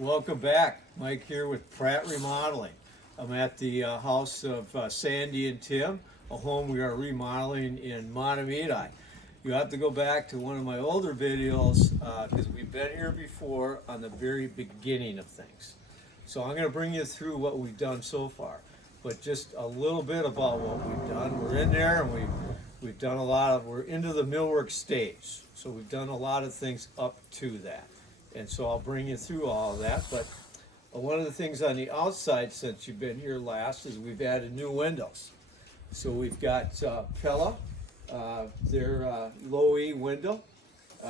Welcome back. Mike here with Pratt Remodeling. I'm at the house of Sandy and Tim, a home we are remodeling in Mahtomedi. You have to go back to one of my older videos because we've been here before on the very beginning of things. So I'm going to bring you through what we've done so far, but just a little bit about what we've done. We're in there and we've done a lot of, we're into the millwork stage. So we've done a lot of things up to that. And so I'll bring you through all of that. But one of the things on the outside since you've been here last is we've added new windows. So we've got Pella, their low E window.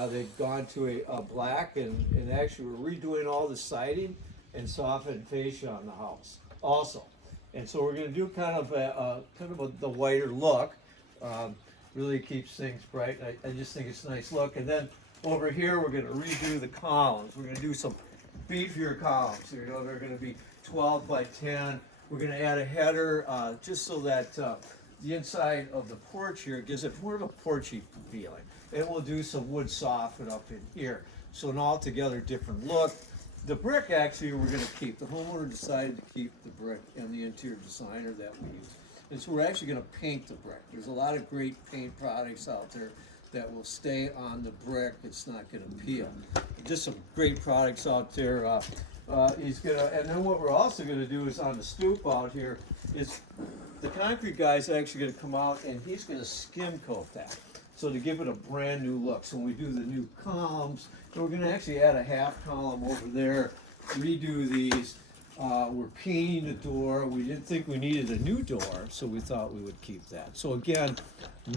They've gone to a black and actually we're redoing all the siding and softened fascia on the house also. And so we're going to do kind of the whiter look. Really keeps things bright. I just think it's a nice look. And then over here, we're going to redo the columns. We're going to do some beefier columns. You know, they're going to be 12 by 10. We're going to add a header just so that the inside of the porch here gives it more of a porchy feeling. And we'll do some wood soffit up in here. So an altogether different look. The brick actually we're going to keep. The homeowner decided to keep the brick and the interior designer that we use. And so we're actually going to paint the brick. There's a lot of great paint products out there that will stay on the brick. It's not going to peel. Just some great products out there. He's gonna, and then what we're also going to do is on the stoop out here is the concrete guy's actually going to come out and he's going to skim coat that. So to give it a brand new look. So when we do the new columns, so we're going to actually add a half column over there, redo these. We're painting the door. We didn't think we needed a new door, so we thought we would keep that. So again,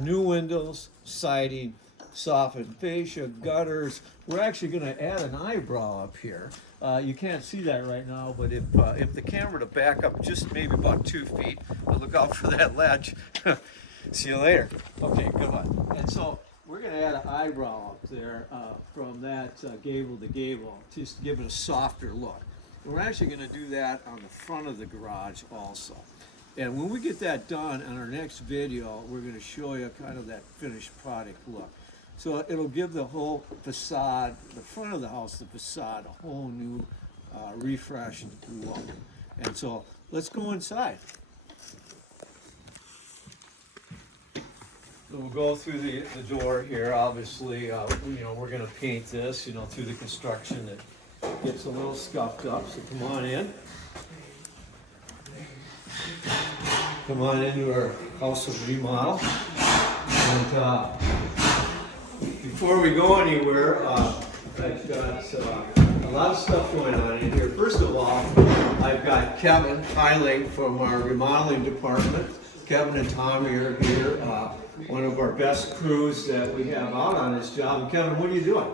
new windows, siding, softened fascia, gutters. We're actually going to add an eyebrow up here. You can't see that right now, but if the camera to back up just maybe about 2 feet, look out for that ledge. See you later. Okay, good one. And so we're going to add an eyebrow up there from that gable to gable, just to give it a softer look. We're actually going to do that on the front of the garage also. And when we get that done in our next video, we're going to show you kind of that finished product look. So it'll give the whole facade, the front of the house, the facade, a whole new refreshed look. And so let's go inside. So we'll go through the door here. Obviously, we're going to paint this, through the construction. It gets a little scuffed up, so come on in. Come on into our house of remodel. And before we go anywhere, I've got a lot of stuff going on in here. First of all, I've got Kevin Heiling from our remodeling department. Kevin and Tommy are here, one of our best crews that we have out on this job. And Kevin, what are you doing?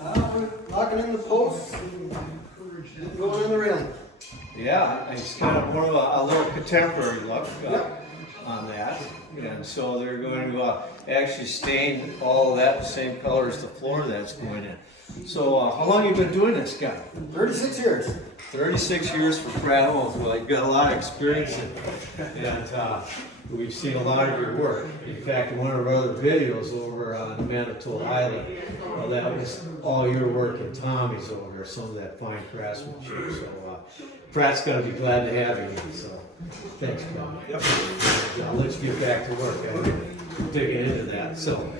We're locking in the posts, going in the railing. Yeah, it's kind of more of a little contemporary look on that. And so they're going to actually stain all of that the same color as the floor that's going in. So how long have you been doing this, guy? 36 years. 36 years for Pratt Homes. Well, you've got a lot of experience and we've seen a lot of your work. In fact, in one of our other videos over on Manitoba Island, that was all your work and Tommy's over there, some of that fine craftsmanship. So Pratt's going to be glad to have you here. So thanks, Kevin. Yep. Let's get back to work. I'm digging into that. So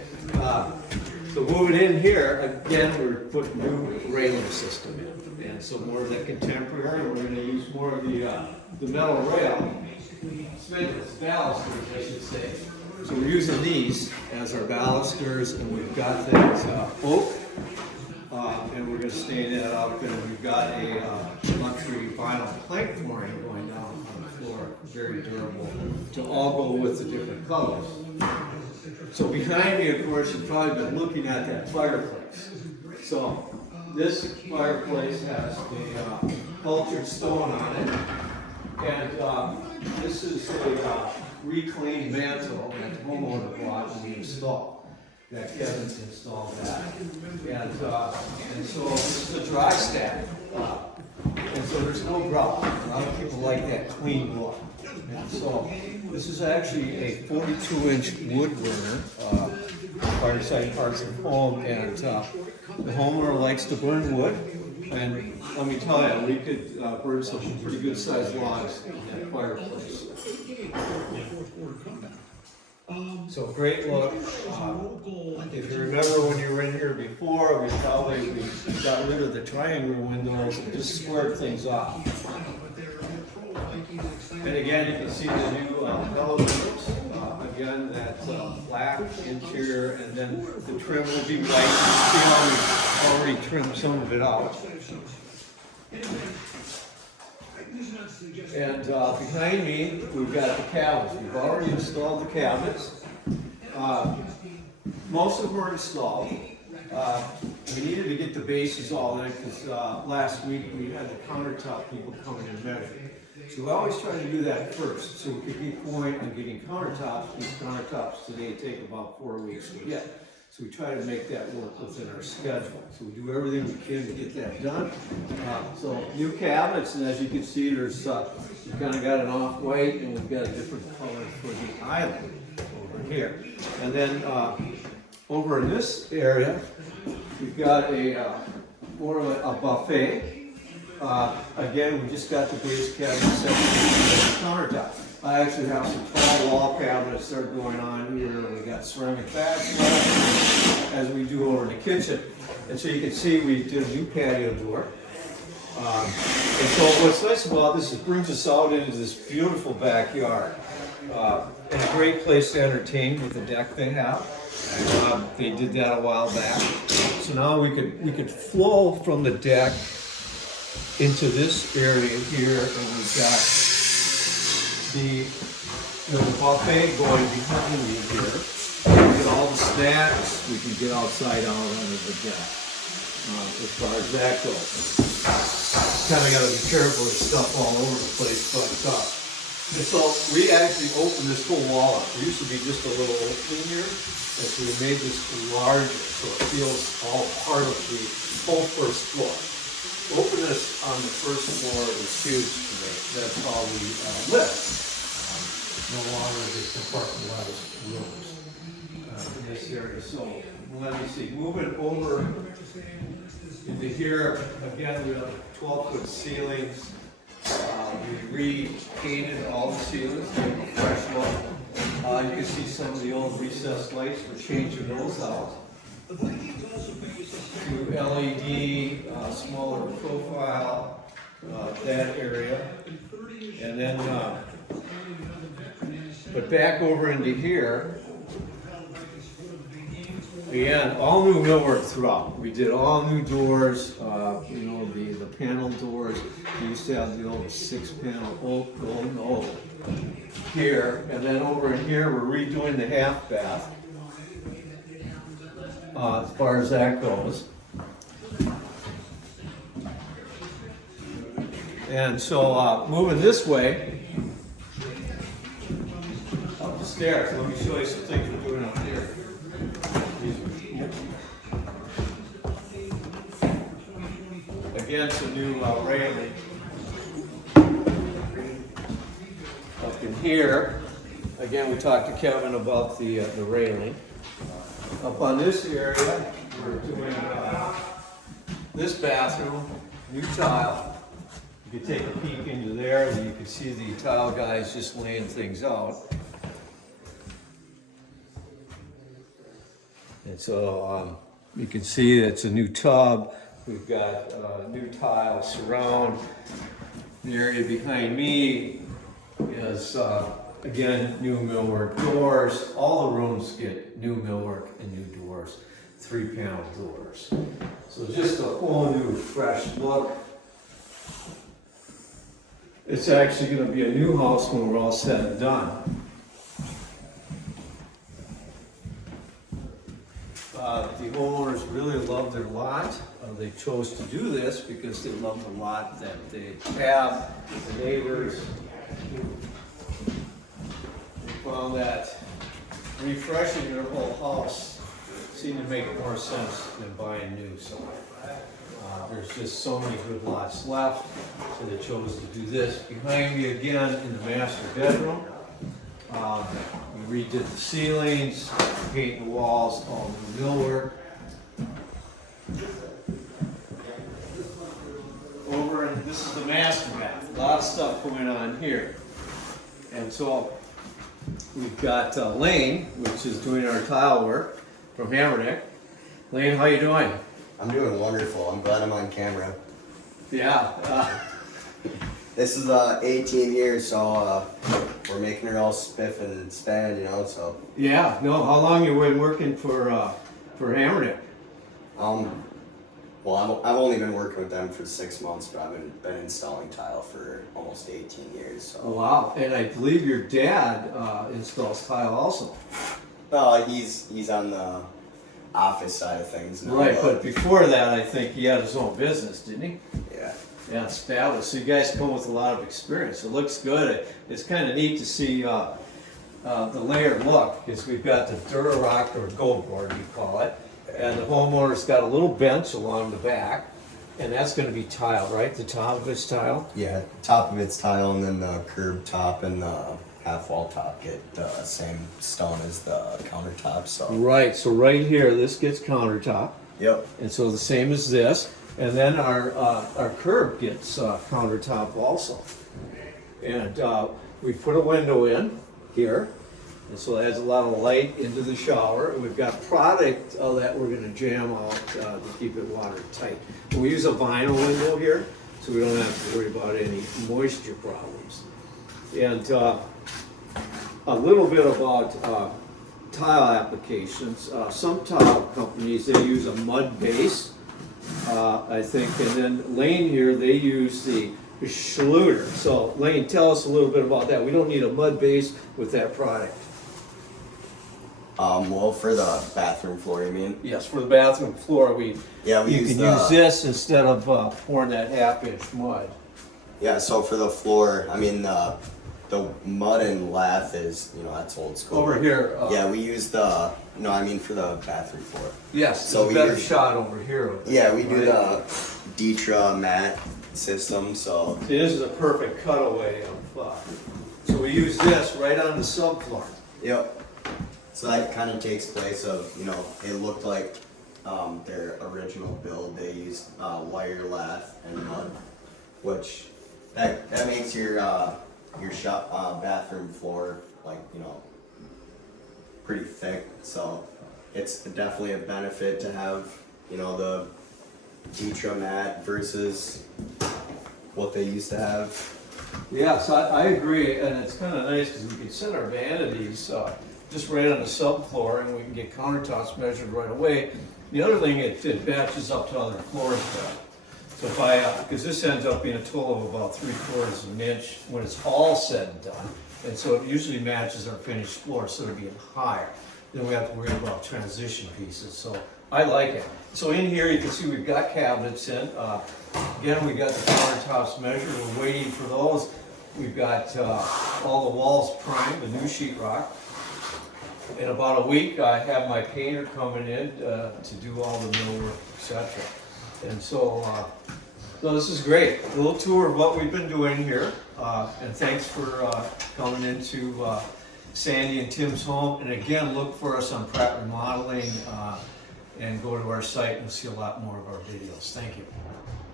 moving in here, again, we're putting new railing system in. And so more of that contemporary, we're going to use more of the metal rail. Spindles, balusters, I should say. So we're using these as our balusters, and we've got that oak, and we're going to stain that up, and we've got a luxury vinyl plank flooring going down on the floor, very durable, to all go with the different colors. So behind me, of course, you've probably been looking at that fireplace. So this fireplace has the cultured stone on it, and this is a reclaimed mantle that the homeowner bought when we installed. That Kevin's installed that. And so this is a dry stack. And so there's no grout. A lot of people like that clean look. And so this is actually a 42-inch wood burner, fireside parts of home, and the homeowner likes to burn wood. And let me tell you, we could burn some pretty good sized logs in that fireplace. So great look. If you remember when you were in here before, we got rid of the triangle windows and just squared things off. And again, you can see the new elevators. Again, that black interior, and then the trim will be white. You see how we've already trimmed some of it out. And behind me, we've got the cabinets. We've already installed the cabinets. Most of them are installed. We needed to get the bases all in because last week we had the countertop people coming and measuring. So we always try to do that first, so we could get going on getting countertops. These countertops today take about 4 weeks to get. So we try to make that work within our schedule. So we do everything we can to get that done. So new cabinets, and as you can see, there's we've kind of got an off-white, and we've got a different color for the island over here. And then over in this area, we've got a more of a buffet. Again, we just got the base cabinet set for the countertop. I actually have some tall wall cabinets that are going on here. We got ceramic backsplash, as we do over in the kitchen. And so you can see we did a new patio door. And so what's nice about this is it brings us out into this beautiful backyard. And a great place to entertain with the deck they have. They did that a while back. So now we could flow from the deck into this area here, and we've got the buffet going behind me here. We can get all the snacks. We can get outside out under the deck. As far as that goes, kind of got to be careful with stuff all over the place. But and so we actually opened this whole wall up. There used to be just a little opening here, and so we made this larger, so it feels all part of the whole first floor. Openness on the first floor is huge to me. That's how we live. No longer just compartmentalized rooms in this area. So let me see. Moving over into here, again, we have 12-foot ceilings. We repainted all the ceilings to a fresh look. You can see some of the old recessed lights. We're changing those out to LED, smaller profile, that area. And then, but back over into here, again, all new millwork throughout. We did all new doors, you know, the panel doors. We used to have the old 6-panel golden oak here. And then over in here, we're redoing the half bath. As far as that goes. And so moving this way, up the stairs, let me show you some things we're doing up here. Again, some new railing. Up in here, again, we talked to Kevin about the railing. Up on this area, we're doing this bathroom, new tile. You can take a peek into there, and you can see the tile guys just laying things out. And so you can see it's a new tub. We've got new tile surround. The area behind me is again, new millwork doors. All the rooms get new millwork and new doors, 3-panel doors. So just a whole new, fresh look. It's actually going to be a new house when we're all said and done. The homeowners really love their lot. They chose to do this because they love the lot that they have, the neighbors. Found that refreshing their whole house seemed to make more sense than buying new. So there's just so many good lots left, so they chose to do this. Behind me again in the master bedroom, we redid the ceilings, painted the walls, all new millwork. this is the master bath. A lot of stuff going on here. And so we've got Lane, which is doing our tile work from Hammernick. Lane, how you doing? I'm doing wonderful. I'm glad I'm on camera. Yeah. This is 18 years, so we're making her all spiff and span, you know. So Yeah. No. How long you been working for Hammernick? well, I've only been working with them for 6 months, but I've been installing tile for almost 18 years. Oh, So wow. And I believe your dad installs tile also. he's on the office side of things now. Right. But before that, I think he had his own business, didn't he? Yeah. Yeah, established. So you guys come with a lot of experience. It looks good. It's kind of neat to see the layered look, because we've got the Durarock or gold board, we call it, and the homeowner's got a little bench along the back, and that's going to be tile, right? The top of it's tile. Yeah. Top of it's tile, and then the curb top and the half wall top get the same stone as the countertop. So Right. So right here, this gets countertop, yep. and so the same as this, and then our curb gets countertop also, and we put a window in here. And so it adds a lot of light into the shower. And we've got product that we're gonna jam out to keep it watertight. And we use a vinyl window here, so we don't have to worry about any moisture problems. And a little bit about tile applications. Some tile companies, they use a mud base, I think, and then Lane here, they use the Schluter. So Lane, tell us a little bit about that. We don't need a mud base with that product. Well, for the bathroom floor, you mean? Yes, for the bathroom floor, Yeah, we you use can the, use this instead of pouring that half-inch mud. Yeah, so for the floor, I mean, the mud and lath is, you know, that's old school. Over here. Yeah, we use the, no, I mean for the bathroom floor. Yes, so so we better use- shot over here. With Yeah, it, we do right? the Detra mat system, so. See, this is a perfect cutaway of. So we use this right on the subfloor. Yep. So that kind of takes place of, you know, it looked like their original build, they used wire lath and mud, which that makes your shop bathroom floor, like, you know, pretty thick. So it's definitely a benefit to have, you know, the Detra mat versus what they used to have. Yes, I agree, and it's kind of nice because we can set our vanities just right on the subfloor, and we can get countertops measured right away. The other thing, it matches up to other floors better. So if I, because this ends up being a total of about 3/4 of an inch when it's all said and done, and so it usually matches our finished floor, so it'll be higher. Then we have to worry about transition pieces, so I like it. So in here, you can see we've got cabinets in. Again, we got the countertops measured. We're waiting for those. We've got all the walls primed, the new sheetrock. In about a week, I have my painter coming in to do all the millwork, etc. And so this is great. A little tour of what we've been doing here. And thanks for coming into Sandy and Tim's home. And again, look for us on Pratt Remodeling and go to our site and you'll see a lot more of our videos. Thank you.